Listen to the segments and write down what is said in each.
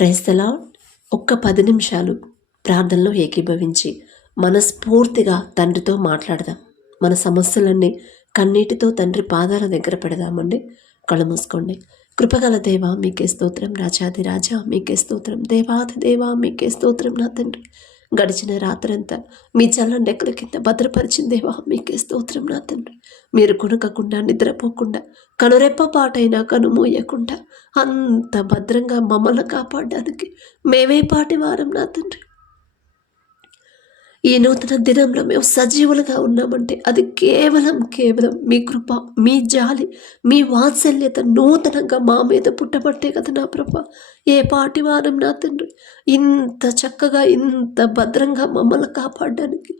Praise the lord. ఒక్క 10 నిమిషాలు ప్రార్థనలో ఏకీభవించి మనస్ఫూర్తిగా తండ్రితో మాట్లాడదాం. మన సమస్యలన్నీ కన్నీటితో తండ్రి పాదాల దగ్గర పెడదామండి. కళ్ళు మూసుకోండి. కృపగల దేవా మీకే స్తోత్రం, రాజాది రాజా మీకే స్తోత్రం, దేవాది దేవా మీకే స్తోత్రం. నా తండ్రి గడిచిన రాత్రంతా మీ చల్లని డెక్కల కింద భద్రపరిచిన దేవా మీకే స్తోత్రం. నా తండ్రి మీరు కొనకకుండా నిద్రపోకుండా కనురెప్ప పాటైనా కనుమూయకుండా అంత భద్రంగా మమ్మల్ని కాపాడడానికి మేమే పాటి వారం. నా తండ్రి ఈ నూతన దినంలో మేము సజీవులుగా ఉన్నామంటే అది కేవలం మీ కృప, మీ జాలి, మీ వాత్సల్యత నూతనంగా మా మీద పుట్టబట్టే కదా నా ప్రభ. ఏ పాటి వారం నా తండ్రి ఇంత చక్కగా ఇంత భద్రంగా మమ్మల్ని కాపాడడానికి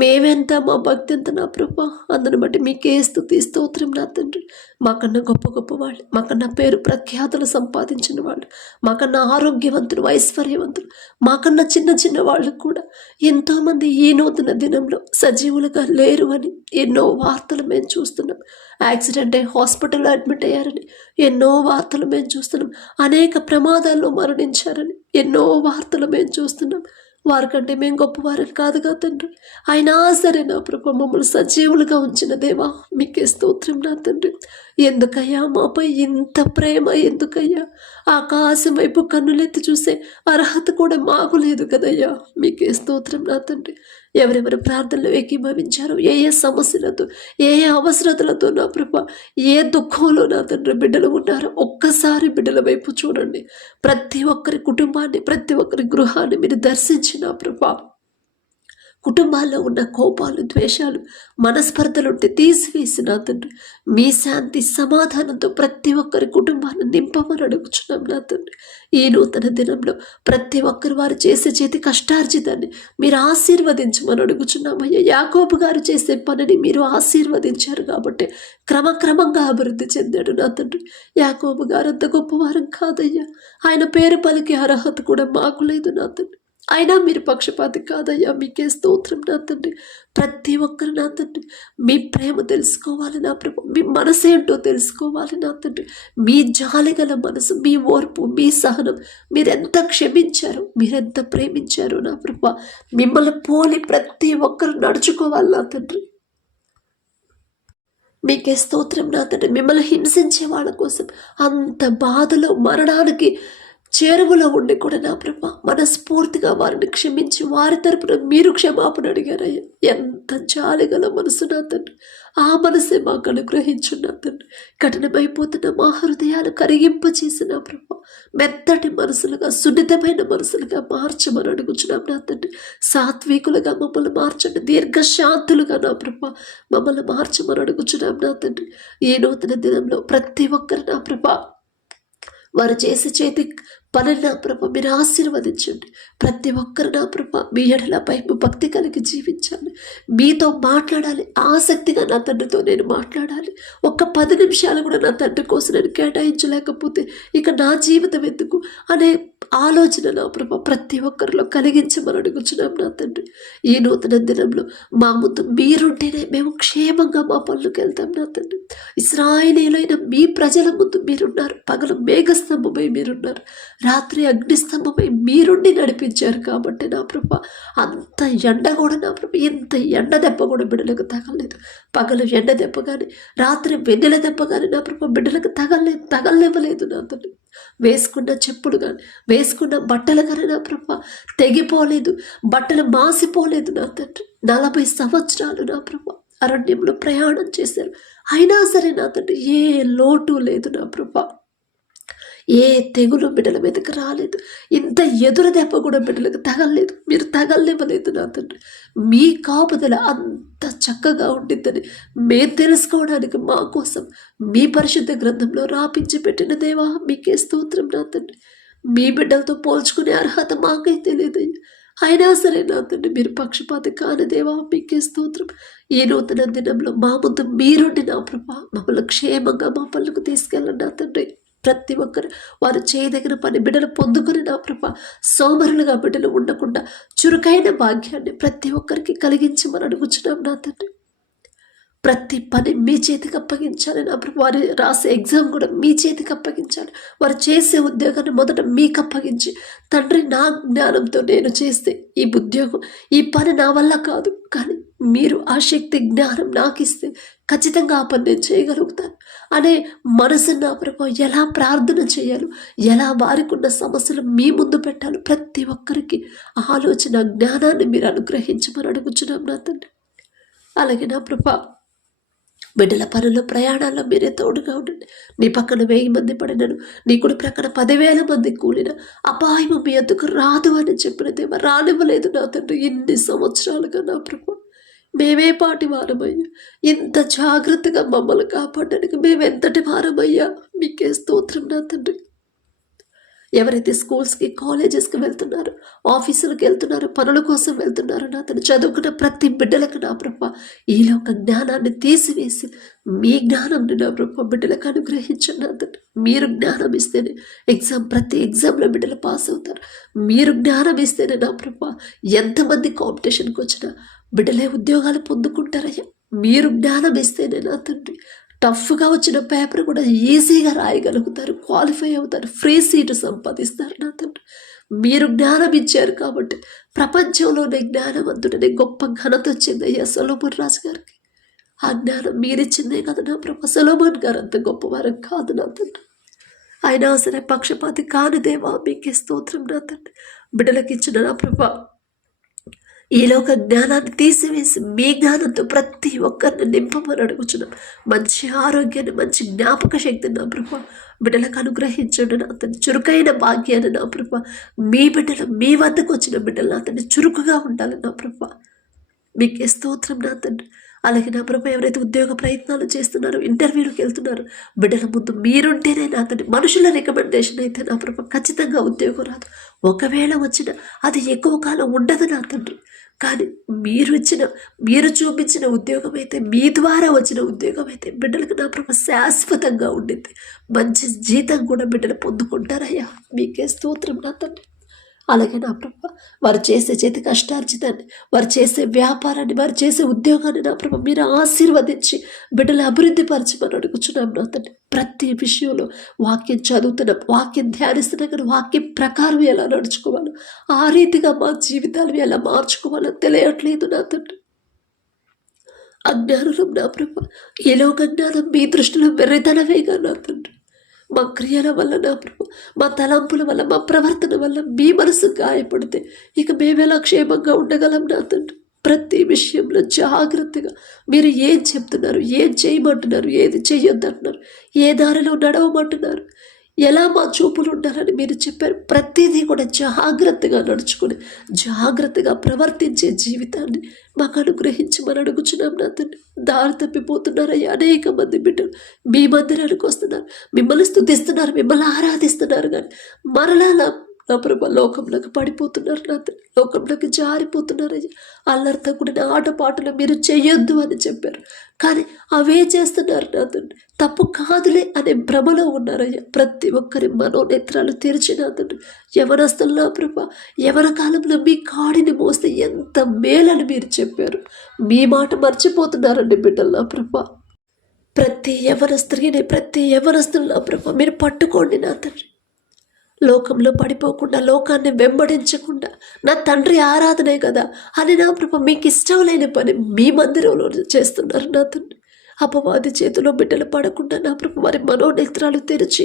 మేమెంత, మా భక్తి ఎంత నా ప్రభ. అందుని బట్టి మీకే స్తుతి స్తోత్రం. నా తండ్రి మాకన్నా గొప్ప గొప్ప వాళ్ళు, మాకన్నా పేరు ప్రఖ్యాతులు సంపాదించిన వాళ్ళు, మాకన్నా ఆరోగ్యవంతులు, ఐశ్వర్యవంతులు, మాకన్నా చిన్న చిన్న వాళ్ళు కూడా ఎంతోమంది ఈ నూతన దినంలో సజీవులుగా లేరు అని ఎన్నో వార్తలు మేము చూస్తున్నాం. యాక్సిడెంట్ అయి హాస్పిటల్లో అడ్మిట్ అయ్యారని ఎన్నో వార్తలు మేము చూస్తున్నాం. అనేక ప్రమాదాల్లో మరణించారని ఎన్నో వార్తలు మేము చూస్తున్నాం. వారికంటే మేము గొప్పవారని కాదుగా తండ్రి, అయినా సరే నా ప్రభు మమ్మల్ని సజీవులుగా ఉంచిన దేవా మీకే స్తోత్రం. నా తండ్రి ఎందుకయ్యా మాపై ఇంత ప్రేమ, ఎందుకయ్యా ఆకాశం వైపు కన్నులెత్తి చూసే అర్హత కూడా మాకు లేదు కదయ్యా. మీకే స్తోత్రం. నా తండ్రి ఎవరెవరు ప్రార్థనలు ఏకీభవించారో, ఏ ఏ సమస్యలతో, ఏ ఏ అవసరతలతో నా ప్రభ, ఏ దుఃఖంలో నా తండ్రి బిడ్డలు ఉన్నారో ఒక్కసారి బిడ్డల వైపు చూడండి. ప్రతి ఒక్కరి కుటుంబాన్ని, ప్రతి ఒక్కరి గృహాన్ని మీరు దర్శించిన ప్రభా, కుటుంబాల్లో ఉన్న కోపాలు, ద్వేషాలు, మనస్పర్ధలుంటే తీసివేసిన తండ్రి మీ శాంతి సమాధానంతో ప్రతి ఒక్కరి కుటుంబాన్ని నింపమని అడుగుచున్నాం. నా తండ్రి ఈ నూతన దినంలో ప్రతి ఒక్కరు వారు చేసే చేతి కష్టార్జితాన్ని మీరు ఆశీర్వదించమని అడుగుచున్నామయ్యా. యాకోబు గారు చేసే పనిని మీరు ఆశీర్వదించారు కాబట్టి క్రమక్రమంగా అభివృద్ధి చెందాడు. నా తండ్రి యాకోబు గారు అంత గొప్పవారం కాదయ్యా. ఆయన పేరు పలికే అర్హత కూడా మాకు లేదు. నా తండ్రి అయినా మీరు పక్షపాతి కాదయ్యా. మీకే స్తోత్రం. నా తండ్రి ప్రతి ఒక్కరు నా తండ్రి మీ ప్రేమ తెలుసుకోవాలి నా ప్రభు, మీ మనసు ఏంటో తెలుసుకోవాలి నా తండ్రి. మీ జాలి గల మనసు, మీ ఓర్పు, మీ సహనం, మీరెంత క్షమించారు, మీరెంత ప్రేమించారు నా ప్రభు. మిమ్మల్ని పోలి ప్రతి ఒక్కరు నడుచుకోవాలి నా తండ్రి. మీకే స్తోత్రం. నా తండ్రి మిమ్మల్ని హింసించే వాళ్ళ కోసం అంత బాధలో మరణానికి చేరువలో ఉండి కూడా నా ప్రభ మనస్ఫూర్తిగా వారిని క్షమించి వారి తరపున మీరు క్షమాపణ అడిగారయ్యా. ఎంత జాలిగల మనసు నా తండ్రి. ఆ మనసే మాకు అనుగ్రహించు నా తండ్రి. కఠినమైపోతున్న మా హృదయాలు కరిగింపచేసిన ప్రభ మెత్తటి మనసులుగా, సున్నితమైన మనసులుగా మార్చమని అడుగుచున్నాం నా తండ్రి. సాత్వికులుగా మమ్మల్ని మార్చండి, దీర్ఘశాంతులుగా నా ప్రభ మమ్మల్ని మార్చమని అడుగుచున్నాం నా తండ్రి. ఈ నూతన దినంలో ప్రతి ఒక్కరు నా ప్రభ వారు చేసే చేతి పనులు నా ప్రభ మీరు ఆశీర్వదించండి. ప్రతి ఒక్కరు నా ప్రభ మీ ఎడల భయము భక్తి కలిగి జీవించాలి. మీతో మాట్లాడాలి, ఆసక్తిగా నా తండ్రితో నేను మాట్లాడాలి. ఒక్క 10 నిమిషాలు కూడా నా తండ్రి కోసం నేను కేటాయించలేకపోతే ఇక నా జీవితం ఎందుకు అనే ఆలోచన నా ప్రభ ప్రతి ఒక్కరిలో కలిగించమని అడుగుచున్నాం నా తండ్రి. ఈ నూతన దినంలో మా ముందు మీరుంటేనే మేము క్షేమంగా మా పనులకు వెళ్తాం నా తండ్రి. ఇశ్రాయేలీయులైన మీ ప్రజల ముందు మీరున్నారు. పగలు మేఘస్తంభమై మీరున్నారు, రాత్రి అగ్నిస్తంభమై మీరుండి నడిపించారు కాబట్టి నా ప్రభ అంత ఎండ కూడా నా ప్రభ ఇంత ఎండ దెబ్బ కూడా బిడ్డలకు తగలేదు. పగలు ఎండ దెబ్బ కానీ, రాత్రి వెన్నెల దెబ్బ కానీ నా ప్రభ బిడ్డలకు తగలనివ్వలేదు నా తండ్రి. వేసుకున్న చెప్పులు కానీ, వేసుకున్న బట్టలు కానీ నా ప్రభ తెగిపోలేదు, బట్టలు మాసిపోలేదు నా తండ్రి. 40 సంవత్సరాలు నా ప్రభ అరణ్యంలో ప్రయాణం చేశారు. అయినా సరే నా తండ్రి ఏ లోటు లేదు నా ప్రభ. ఏ తెగులు బిడ్డల మీదకి రాలేదు. ఇంత ఎదురు దెబ్బ కూడా బిడ్డలకు తగలలేదు. మీరు తగలనివ్వలేదు నా తండ్రి. మీ కాపుదల అంత చక్కగా ఉండిద్దని మేము తెలుసుకోవడానికి మా కోసం మీ పరిశుద్ధ గ్రంథంలో రాపించి పెట్టిన దేవా మీకే స్తోత్రం నా తండ్రి. మీ బిడ్డలతో పోల్చుకునే అర్హత మాకైతే లేదయ్యా. అయినా సరే నా తండ్రి మీరు పక్షపాతి కాని దేవా మీకే స్తోత్రం. ఈ నూతన దినంలో మా ముందు మీరుండి నా ప్రభా మమ్మల్ని క్షేమంగా మా పనులకు తీసుకెళ్ళండి నా తండ్రి. ప్రతి ఒక్కరు వారు చేయదగిన పని బిడ్డలు పొందుకుని నా ప్రభ సోమరులుగా బిడ్డలు ఉండకుండా చురుకైన భాగ్యాన్ని ప్రతి ఒక్కరికి కలిగించమని అడుగుచున్నాం నా తండ్రి. ప్రతి పని మీ చేతికి అప్పగించాలి నా ప్రభు. వారు రాసే ఎగ్జామ్ కూడా మీ చేతికి అప్పగించాలి. వారు చేసే ఉద్యోగాన్ని మొదట మీకు అప్పగించి, తండ్రి నా జ్ఞానంతో నేను చేస్తే ఈ ఉద్యోగం ఈ పని నా వల్ల కాదు, కానీ మీరు ఆ శక్తి జ్ఞానం నాకు ఇస్తే ఖచ్చితంగా ఆ పని నేను చేయగలుగుతాను అనే మనసు నా ప్రభు. ఎలా ప్రార్థన చేయాలో, ఎలా వారికి ఉన్న సమస్యలు మీ ముందు పెట్టాలో ప్రతి ఒక్కరికి ఆలోచన జ్ఞానాన్ని మీరు అనుగ్రహించమని అడుగుచున్నాం నా తండ్రి. అలాగే నా ప్రభా, బిడ్డల పనుల్లో ప్రయాణాల్లో మీరే తోడుగా ఉండండి. నీ పక్కన 1000 మంది పడినను, నీ కుడి ప్రక్కన 10,000 మంది కూలిన అపాయము మీ ఎద్దుకు రాదు అని చెప్పిన దేవ, రానివ్వలేదు నా తండ్రి. ఇన్ని సంవత్సరాలుగా నా ప్రభు మేమే పాటి వారమయ్యా, ఇంత జాగ్రత్తగా మమ్మల్ని కాపాడడానికి మేమెంతటి వారమయ్యా. మీకే స్తోత్రం నా తండ్రి. ఎవరైతే స్కూల్స్కి కాలేజెస్కి వెళ్తున్నారు, ఆఫీసులకు వెళ్తున్నారు, పనుల కోసం వెళ్తున్నారు నా తండ్రి, చదువుకున్న ప్రతి బిడ్డలకు నా ప్రభ ఈలో ఒక జ్ఞానాన్ని తీసివేసి మీ జ్ఞానంని నా ప్రభ బిడ్డలకు అనుగ్రహించండి నా తండ్రి. మీరు జ్ఞానం ఇస్తేనే ప్రతి ఎగ్జామ్లో బిడ్డలు పాస్ అవుతారు. మీరు జ్ఞానం ఇస్తేనే నా ప్రభ ఎంతమంది కాంపిటీషన్కి వచ్చినా బిడ్డలే ఉద్యోగాలు పొందుకుంటారయ్యా. మీరు జ్ఞానం ఇస్తేనే నా తండ్రి టఫ్గా వచ్చిన పేపర్ కూడా ఈజీగా రాయగలుగుతారు, క్వాలిఫై అవుతారు, ఫ్రీ సీటు సంపాదిస్తారు నా తండ్రి. మీరు జ్ఞానం ఇచ్చారు కాబట్టి ప్రపంచంలోనే జ్ఞానవంతుడనే గొప్ప ఘనత వచ్చింది అయ్యా సొలొమోన్ రాజు గారికి. ఆ జ్ఞానం మీరిచ్చిందే కదా నా ప్రభ. సొలొమోన్ గారు అంత గొప్పవారం కాదు నా తండ్రి, అయినా సరే పక్షపాతి కాని దేవా మీకే స్తోత్రం నా తండ్రి. బిడ్డలకు ఇచ్చిన నా ప్రభ ఈ లోక జ్ఞానాన్ని తీసివేసి మీ జ్ఞానంతో ప్రతి ఒక్కరిని నింపమని అడుగుచున్నాం. మంచి ఆరోగ్యాన్ని, మంచి జ్ఞాపక శక్తిని నా ప్రభ బిడ్డలకు అనుగ్రహించండి నా తండ్రి. చురుకైన భాగ్యాన్ని నా ప్రభ మీ బిడ్డలు, మీ వద్దకు వచ్చిన బిడ్డలు నా తండ్రి చురుకుగా ఉండాలి నా ప్రభ. మీకే స్తోత్రం నా తండ్రి. అలాగే నా ప్రభ ఎవరైతే ఉద్యోగ ప్రయత్నాలు చేస్తున్నారో, ఇంటర్వ్యూలకు వెళ్తున్నారు, బిడ్డల ముందు మీరుంటేనే నా తండ్రి. మనుషుల రికమెండేషన్ అయితే నా ప్రభ ఖచ్చితంగా ఉద్యోగం రాదు. ఒకవేళ వచ్చినా అది ఎక్కువ కాలం ఉండదు నా తండ్రి. కానీ మీరు చూపించిన ఉద్యోగం అయితే, మీ ద్వారా వచ్చిన ఉద్యోగం అయితే బిడ్డలకు నా ప్రభ శాశ్వతంగా ఉండింది. మంచి జీతం కూడా బిడ్డలు పొందుకుంటారయ్యా. మీకే స్తోత్రం నా తండ్రి. అలాగే నా ప్రభ వారు చేసే చేతి కష్టార్జితాన్ని, వారు చేసే వ్యాపారాన్ని, వారు చేసే ఉద్యోగాన్ని నా ప్రభ మీరు ఆశీర్వదించి బిడ్డలు అభివృద్ధి పరచమని అడుగుచున్నాం నా తండ్రి. ప్రతి విషయంలో వాక్యం చదువుతున్నాం, వాక్యం ధ్యానిస్తున్నాం, కానీ వాక్యం ప్రకారం ఎలా నడుచుకోవాలో, ఆ రీతిగా మా జీవితాలు ఎలా మార్చుకోవాలో తెలియట్లేదు నా తండ్రి. అజ్ఞానులం నా ప్రభ, ఈ లోక జ్ఞానం మీ దృష్టిలో వెర్రితనమేగా నా తండ్రి. మా క్రియల వల్ల నా ప్రభు, మా తలంపుల వల్ల, మా ప్రవర్తన వల్ల మీ మనసు గాయపడితే ఇక మేమెలా క్షేమంగా ఉండగలం నా తండ్రి. ప్రతి విషయంలో జాగ్రత్తగా మీరు ఏం చెప్తున్నారు, ఏం చేయమంటున్నారు, ఏది చెయ్యొద్దంటున్నారు, ఏ దారిలో నడవమంటున్నారు, ఎలా మా చూపులు ఉండాలని మీరు చెప్పారు. ప్రతిదీ కూడా జాగ్రత్తగా నడుచుకుని జాగ్రత్తగా ప్రవర్తించే జీవితాన్ని మాకు అనుగ్రహించమని అడుగుచున్నాం నా తండ్రి. దారి తప్పిపోతున్నారయ్యా అనేక మంది బిడ్డలు మీ మందిరానికి వస్తున్నారు, మిమ్మల్ని స్తుతిస్తున్నారు, మిమ్మల్ని ఆరాధిస్తున్నారు, కానీ మరలా నా ప్రభ లోకంలోకి పడిపోతున్నారు నా తండ్రి. లోకంలోకి జారిపోతున్నారయ్యా. అల్లరితో కూడిన ఆటపాటలు మీరు చెయ్యొద్దు అని చెప్పారు, కానీ అవే చేస్తున్నారు నా తండ్రి. తప్పు కాదులే అనే భ్రమలో ఉన్నారయ్యా. ప్రతి ఒక్కరి మనోనేత్రాలు తెరిచి నా తండ్రి. యవనస్తులు నా ప్రభ, యవన కాలంలో మీ కాడిని మోస్తే ఎంత మేలని మీరు చెప్పారు. మీ మాట మర్చిపోతున్నారండి బిడ్డలు నా ప్రభ. ప్రతి యవన స్త్రీని, ప్రతి యవనస్తులు నా ప్రభ మీరు పట్టుకోండి నా తండ్రి. లోకంలో పడిపోకుండా, లోకాన్ని వెంబడించకుండా నా తండ్రి ఆరాధనే కదా అని నా ప్రభ మీకు ఇష్టం లేని పని మీ మందిరంలో చేస్తున్నారు నా తండ్రి. అపవాది చేతిలో బిడ్డలు పడకుండా నా ప్రభు వారి మనోనేత్రాలు తెరిచి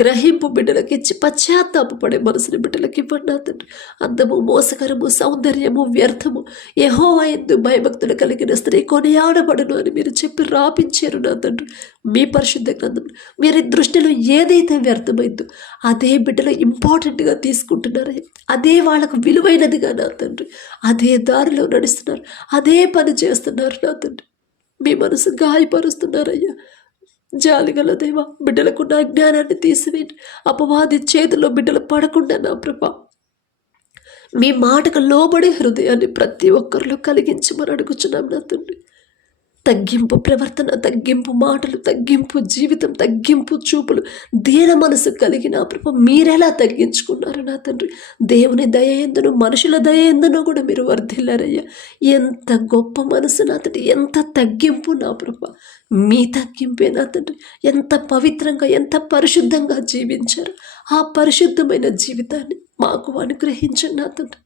గ్రహింపు బిడ్డలకి ఇచ్చి పశ్చాత్తాపడే మనసుని బిడ్డలకి ఇవ్వండి నా తండ్రి. అందము, మోసకరము, సౌందర్యము వ్యర్థము, యెహోవా యందు భయభక్తులు కలిగిన స్త్రీ కొనియాడబడును అని మీరు చెప్పి రాపించారు నా తండ్రి. మీ పరిశుద్ధ గ్రంథం మీరు దృష్టిలో ఏదైతే వ్యర్థమైందో అదే బిడ్డలు ఇంపార్టెంట్గా తీసుకుంటున్నారు, అదే వాళ్ళకు విలువైనదిగా నా తండ్రి. అదే దారిలో నడుస్తున్నారు, అదే పని చేస్తున్నారు నా తండ్రి. మీ మనసు గాయపరుస్తున్నారయ్యా. జాలిగల దేవా, బిడ్డలకు నా జ్ఞానాన్ని తీసివేయండి. అపవాది చేతిలో బిడ్డలు పడకుండా నా ప్రభ మీ మాటకు లోబడే హృదయాన్ని ప్రతి ఒక్కరిలో కలిగించమని అడుగుచున్నాం నా తండ్రి. తగ్గింపు ప్రవర్తన, తగ్గింపు మాటలు, తగ్గింపు జీవితం, తగ్గింపు చూపులు, దీన మనసు కలిగిన ప్రభు మీరెలా తగ్గించుకున్నారు నా తండ్రి. దేవుని దయ ఎందును మనుషుల దయ ఎందునో కూడా మీరు వర్ధిల్లారయ్యా. ఎంత గొప్ప మనసు నా తండ్రి, ఎంత తగ్గింపు నా ప్రభు. మీ తగ్గింపే నా తండ్రి. ఎంత పవిత్రంగా, ఎంత పరిశుద్ధంగా జీవించారు. ఆ పరిశుద్ధమైన జీవితాన్ని మాకు అనుగ్రహించండి నా తండ్రి.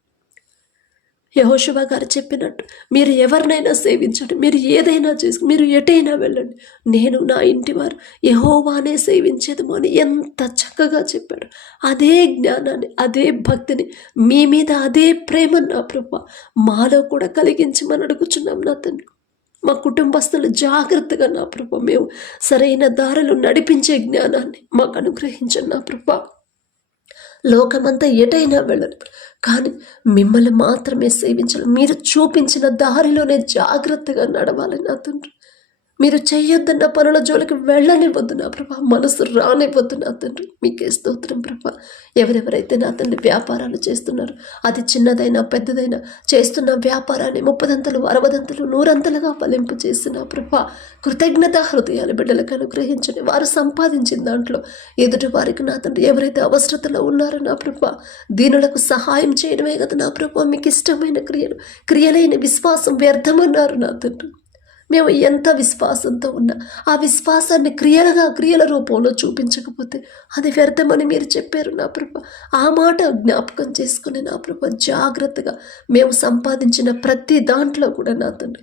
యెహోషువ గారు చెప్పినట్టు మీరు ఎవరినైనా సేవించండి, మీరు ఏదైనా చేసుకు, మీరు ఎటైనా వెళ్ళండి, నేను నా ఇంటి వారు యెహోవానే సేవించేదము అని ఎంత చక్కగా చెప్పాడు. అదే జ్ఞానాన్ని, అదే భక్తిని, మీ మీద అదే ప్రేమను నా ప్రభు మాలో కూడా కలిగించమని అడుగుచున్నాం నా తండ్రి. మా కుటుంబస్తులు జాగ్రత్తగా నా ప్రభు మేము సరైన దారిలో నడిపించే జ్ఞానాన్ని మాకు అనుగ్రహించండి నా ప్రభు. లోకమంతా ఎటైనా వెళ్ళరు, కానీ మిమ్మల్ని మాత్రమే సేవించాలి. మీరు చూపించిన దారిలోనే జాగ్రత్తగా నడవాలి నా తండ్రి. మీరు చెయ్యొద్దన్న పనుల జోలికి వెళ్ళనివ్వద్దు నా ప్రభా, మనసు రానివ్వద్దు నా తండ్రి. మీకే స్తోత్రం ప్రభా. ఎవరెవరైతే నా తండ్రి వ్యాపారాలు చేస్తున్నారు, అది చిన్నదైనా పెద్దదైనా, చేస్తున్న వ్యాపారాన్ని 30దంతలు 60దంతలు 100అంతలుగా ఫలింపు చేసిన ప్రభా, కృతజ్ఞత హృదయాలు బిడ్డలకు అనుగ్రహించండి. వారు సంపాదించిన దాంట్లో ఎదుటి వారికి నా తండ్రి ఎవరైతే అవసరతలో ఉన్నారో నా ప్రభా, దీనులకు సహాయం చేయడమే కదా నా ప్రభా మీకు ఇష్టమైన క్రియలైన విశ్వాసం వ్యర్థమన్నారు నా తండ్రి. మేము ఎంత విశ్వాసంతో ఉన్నా ఆ విశ్వాసాన్ని క్రియల రూపంలో చూపించకపోతే అది వ్యర్థమని మీరు చెప్పారు నా ప్రభ. ఆ మాట జ్ఞాపకం చేసుకుని నా ప్రభ జాగ్రత్తగా మేము సంపాదించిన ప్రతి దాంట్లో కూడా నా తండ్రి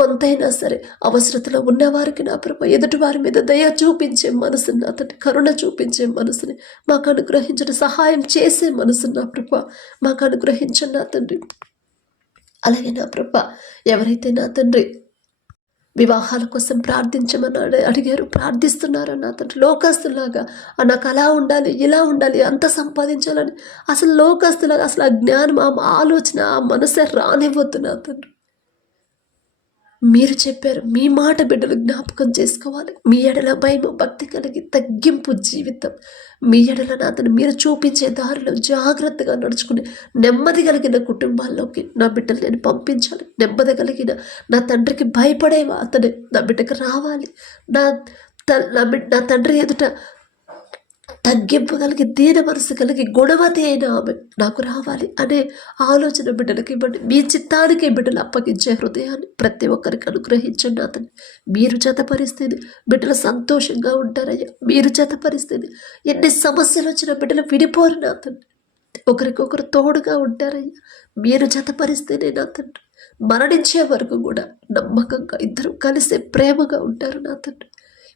కొంతైనా సరే అవసరతలో ఉన్నవారికి నా ప్రభ ఎదుటి వారి మీద దయ చూపించే మనసుని నా తండ్రి, కరుణ చూపించే మనసుని మాకు అనుగ్రహించడం, సహాయం చేసే మనసుని నా ప్రభ మాకు అనుగ్రహించండి నా తండ్రి. అలాగే నా ప్రభ ఎవరైతే నా తండ్రి వివాహాల కోసం ప్రార్థించమని అడిగారు, ప్రార్థిస్తున్నారో నా తండ్రి, లోకస్తులాగా నాకు అలా ఉండాలి, ఇలా ఉండాలి, అంత సంపాదించాలని అసలు లోకస్తులాగా అసలు ఆ జ్ఞానం, ఆ ఆలోచన, ఆ మనసే రానివ్వద్దు నా తండ్రి. మీరు చెప్పారు, మీ మాట బిడ్డలు జ్ఞాపకం చేసుకోవాలి. మీ ఎడల భయం భక్తి కలిగి తగ్గింపు జీవితం, మీ ఎడల నా తండ్రి మీరు చూపించే దారిలో జాగ్రత్తగా నడుచుకుని నెమ్మది కలిగిన కుటుంబాల్లోకి నా బిడ్డలు నేను పంపించాలి. నెమ్మది కలిగిన నా తండ్రికి భయపడేవా అతనే నా బిడ్డకి రావాలి. నా తండ్రి ఎదుట తగ్గింపు కలిగి దీన మనసు కలిగి గుణవతి అయిన ఆమె నాకు రావాలి అనే ఆలోచన బిడ్డలకి ఇవ్వండి. మీ చిత్తానికి బిడ్డలు అప్పగించే హృదయాన్ని ప్రతి ఒక్కరికి అనుగ్రహించండి అతన్ని. మీరు జతపరిస్తేనే బిడ్డలు సంతోషంగా ఉంటారయ్యా. మీరు జతపరిస్తేనే ఎన్ని సమస్యలు వచ్చినా బిడ్డలు విడిపోరు నా తండ్రి, ఒకరికొకరు తోడుగా ఉంటారయ్యా. మీరు జతపరిస్తేనే నా తండ్రి మరణించే వరకు కూడా నమ్మకంగా ఇద్దరు కలిసే ప్రేమగా ఉంటారు నా తండ్రి.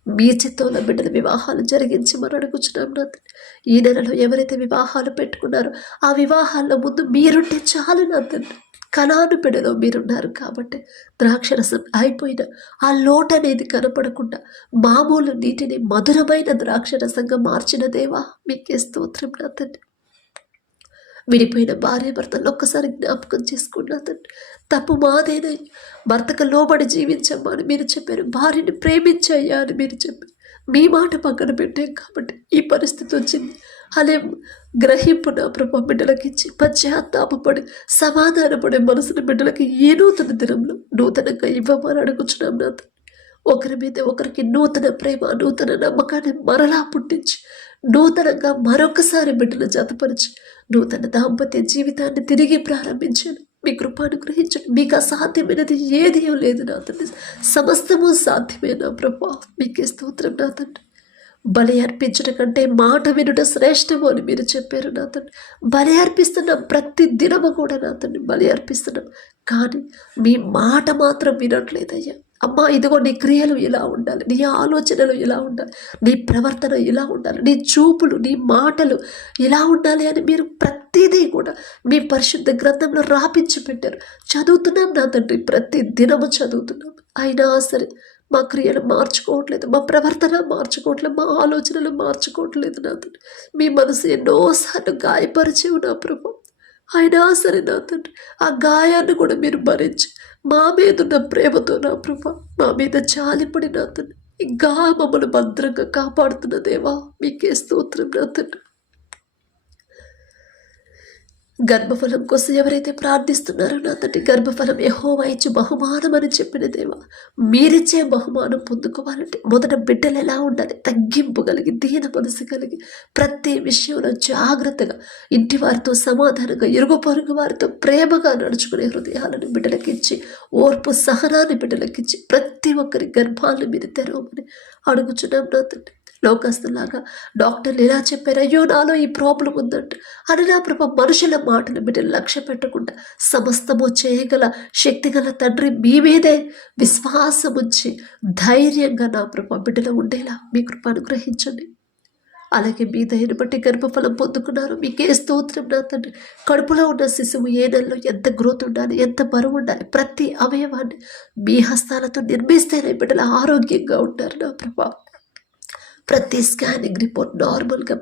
మీ చిత్తంలో బిడ్డల వివాహాలు జరిగించి మనం అడుగుచున్నాం నా తండ్రి. ఈ నెలలో ఎవరైతే వివాహాలు పెట్టుకున్నారో ఆ వివాహాల్లో ముందు మీరుంటే చాలు నా తండ్రి. కనాను బిడ్డలో మీరున్నారు కాబట్టి ద్రాక్షరసం అయిపోయిన ఆ లోటు అనేది కనపడకుండా మామూలు నీటిని మధురమైన ద్రాక్షరసంగా మార్చిన దేవా మీకే స్తోత్రం నా తండ్రి. విడిపోయిన భార్య భర్తలు ఒక్కసారి జ్ఞాపకం చేసుకున్నా తండ్రి. తప్పు మాదేనై భర్తకు లోబడి జీవించమ్మా అని మీరు చెప్పారు, భార్యని ప్రేమించయ్యా అని మీరు చెప్పారు. మీ మాట పక్కన పెట్టాం కాబట్టి ఈ పరిస్థితి వచ్చింది. అదే గ్రహింపు నా ప్రభు బిడ్డలకి ఇచ్చి పశ్చాత్తాపడి సమాధానపడే మనసుని బిడ్డలకి ఈ నూతన దినంలో నూతనంగా ఇవ్వమని అడుగుచున్నాం నా తండ్రి. ఒకరి మీద ఒకరికి నూతన ప్రేమ, నూతన నమ్మకాన్ని మరలా పుట్టించి నూతనంగా మరొకసారి బిడ్డలు జతపరిచి నూతన దాంపత్య జీవితాన్ని తిరిగి ప్రారంభించాను. మీ కృప అనుగ్రహించండి. మీకు అసాధ్యమైనది ఏదీ లేదు నా తండ్రి, సమస్తము సాధ్యమే నా ప్రభా. మీకే స్తోత్రం నా తండ్రి. బలి అర్పించడం కంటే మాట వినుట శ్రేష్టము అని మీరు చెప్పారు నా తండ్రి. బలి అర్పిస్తున్నాం, ప్రతి దినము కూడా నా తండ్రి బలి అర్పిస్తున్నాం, కానీ మీ మాట మాత్రం వినట్లేదయ్యా. అమ్మా ఇదిగో నీ క్రియలు ఇలా ఉండాలి, నీ ఆలోచనలు ఇలా ఉండాలి, నీ ప్రవర్తన ఇలా ఉండాలి, నీ చూపులు నీ మాటలు ఇలా ఉండాలి అని మీరు ప్రతిదీ కూడా మీ పరిశుద్ధ గ్రంథంలో రాపించి పెట్టారు. చదువుతున్నాం నా తండ్రి, ప్రతి దినము చదువుతున్నాం. అయినా సరే మా క్రియలు మార్చుకోవట్లేదు, మా ప్రవర్తన మార్చుకోవట్లేదు, మా ఆలోచనలు మార్చుకోవట్లేదు నా తండ్రి. మీ మనసు ఎన్నోసార్లు గాయపరిచేవు నా ప్రభు. అయినా సరే నా తండ్రి ఆ గాయాన్ని కూడా మీరు భరించి మా మీద ఉన్న ప్రేమతో నా ప్రభు మా మీద జాలిపడి నా తండ్రి ఇంకా మమ్మల్ని భద్రంగా కాపాడుతున్న దేవా మీకే స్తోత్రం నా తండ్రి. గర్భఫలం కోసం ఎవరైతే ప్రార్థిస్తున్నారో నా తండ్రి, గర్భఫలం యెహోవా ఇచ్చు బహుమానం అని చెప్పిన దేవా, మీరిచ్చే బహుమానం పొందుకోవాలంటే మొదట బిడ్డలు ఎలా ఉండాలి, తగ్గింపు కలిగి దీన మనసు కలిగి ప్రతి విషయంలో జాగ్రత్తగా ఇంటి వారితో సమాధానంగా ఇరుగు పొరుగు వారితో ప్రేమగా నడుచుకునే హృదయాలను బిడ్డలకిచ్చి, ఓర్పు సహనాన్ని బిడ్డలకిచ్చి ప్రతి ఒక్కరి గర్భాలను మీరు తెరవమని అడుగుచున్నాం నా తండ్రి. లోకస్తులాగా డాక్టర్లు ఎలా చెప్పారు, అయ్యో నాలో ఈ ప్రాబ్లం ఉందంట అని నా ప్రభ మనుషుల మాటలు బిడ్డలు లక్ష్య పెట్టకుండా సమస్తము చేయగల శక్తిగల తండ్రి మీ మీదే విశ్వాసం ఉంచి ధైర్యంగా నా ప్రభ బిడ్డలు ఉండేలా మీ కృప అనుగ్రహించండి. అలాగే మీ దయను బట్టి గర్భఫలం పొందుకున్నారు, మీకే స్తోత్రం నా తండ్రి. కడుపులో ఉన్న శిశువు ఏ నెలలో ఎంత గ్రోత్ ఉండాలి, ఎంత బరువు ఉండాలి, ప్రతి అవయవాన్ని మీ హస్తాలతో నిర్మిస్తేనే బిడ్డలు ఆరోగ్యంగా ఉంటారు నా ప్రభా. ప్రతి స్కానింగ్ రిపోర్ట్ నార్మల్గా,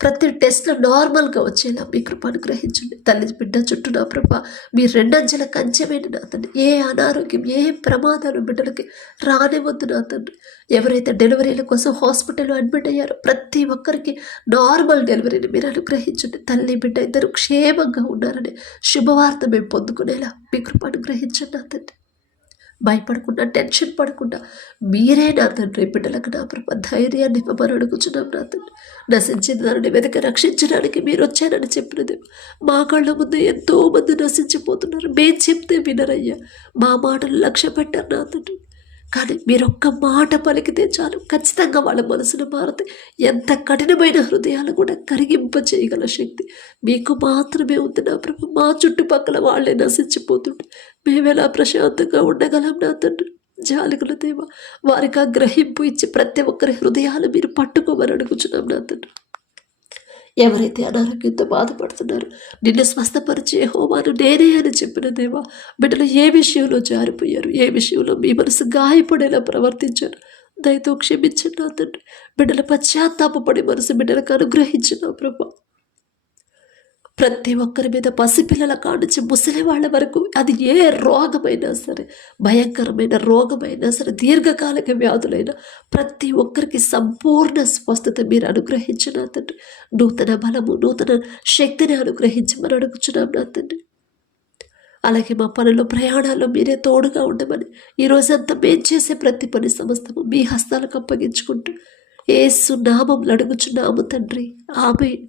ప్రతి టెస్ట్లో నార్మల్గా వచ్చేలా మీ కృప అనుగ్రహించండి. తల్లి బిడ్డ చుట్టూ నా ప్రభ మీ రెండంచెల కంచెమైన నా తండ్రి, ఏ అనారోగ్యం ఏ ప్రమాదాలు బిడ్డలకి రానివద్దు నా తండ్రి. ఎవరైతే డెలివరీల కోసం హాస్పిటల్లో అడ్మిట్ అయ్యారో ప్రతి ఒక్కరికి నార్మల్ డెలివరీని మీరు అనుగ్రహించండి. తల్లి బిడ్డ ఇద్దరు క్షేమంగా ఉన్నారని శుభవార్త మేము పొందుకునేలా మీ కృప అనుగ్రహించండి నా తండ్రి. భయపడకుండా టెన్షన్ పడకుండా మీరే నా తండ్రి బిడ్డలకు నా ప్రభ ధైర్యాన్ని ఇవ్వమని అడుగుచున్నాం నా తండ్రి. నశించిన దానిని వెనక రక్షించడానికి మీరు వచ్చారని చెప్పినది మా కళ్ళ ముందు ఎంతోమంది నశించిపోతున్నారు, మేము చెప్తే వినరయ్యా, మా మాటలు లక్ష్య పెట్టారు నా తండ్రి. కానీ మీరు ఒక్క మాట పలికితే చాలు, ఖచ్చితంగా వాళ్ళ మనసును మారితే ఎంత కఠినమైన హృదయాలు కూడా కరిగింప చేయగల శక్తి మీకు మాత్రమే ఉంది నా ప్రభు. మా చుట్టుపక్కల వాళ్ళే నశించిపోతుంటే మేమెలా ప్రశాంతంగా ఉండగలం నా తండ్రి. జాలిగుల దేవ, వారికి ఆ గ్రహింపు ఇచ్చి ప్రతి ఒక్కరి హృదయాలు మీరు పట్టుకోమని అడుగుచున్నాం నా తండ్రి. ఎవరైతే అనారోగ్యంతో బాధపడుతున్నారో నిన్ను స్వస్థపరిచే యెహోవాను నేనే అని చెప్పిన దేవా, బిడ్డలు ఏ విషయంలో జారిపోయారు, ఏ విషయంలో మీ మనసు గాయపడేలా ప్రవర్తించారు, దయతో క్షమించండి నా తండ్రి. బిడ్డల పశ్చాత్తాపడి మనసు బిడ్డలకు అనుగ్రహించిన ప్రభా. ప్రతి ఒక్కరి మీద పసిపిల్లల కానుంచి ముసలి వాళ్ళ వరకు అది ఏ రోగమైనా సరే, భయంకరమైన రోగమైనా సరే, దీర్ఘకాలిక వ్యాధులైనా ప్రతి ఒక్కరికి సంపూర్ణ స్వస్థత మీరు అనుగ్రహించిన తండ్రి. నూతన బలము నూతన శక్తిని అనుగ్రహించమని అడుగుచున్నాం నా తండ్రి. అలాగే మా పనుల్లో ప్రయాణాల్లో మీరే తోడుగా ఉండమని, ఈరోజంతా మేము చేసే ప్రతి పని సమస్తము మీ హస్తాలకు అప్పగించుకుంటూ యేసు నామములో అడుగుచున్నాము తండ్రి. ఆమేన్.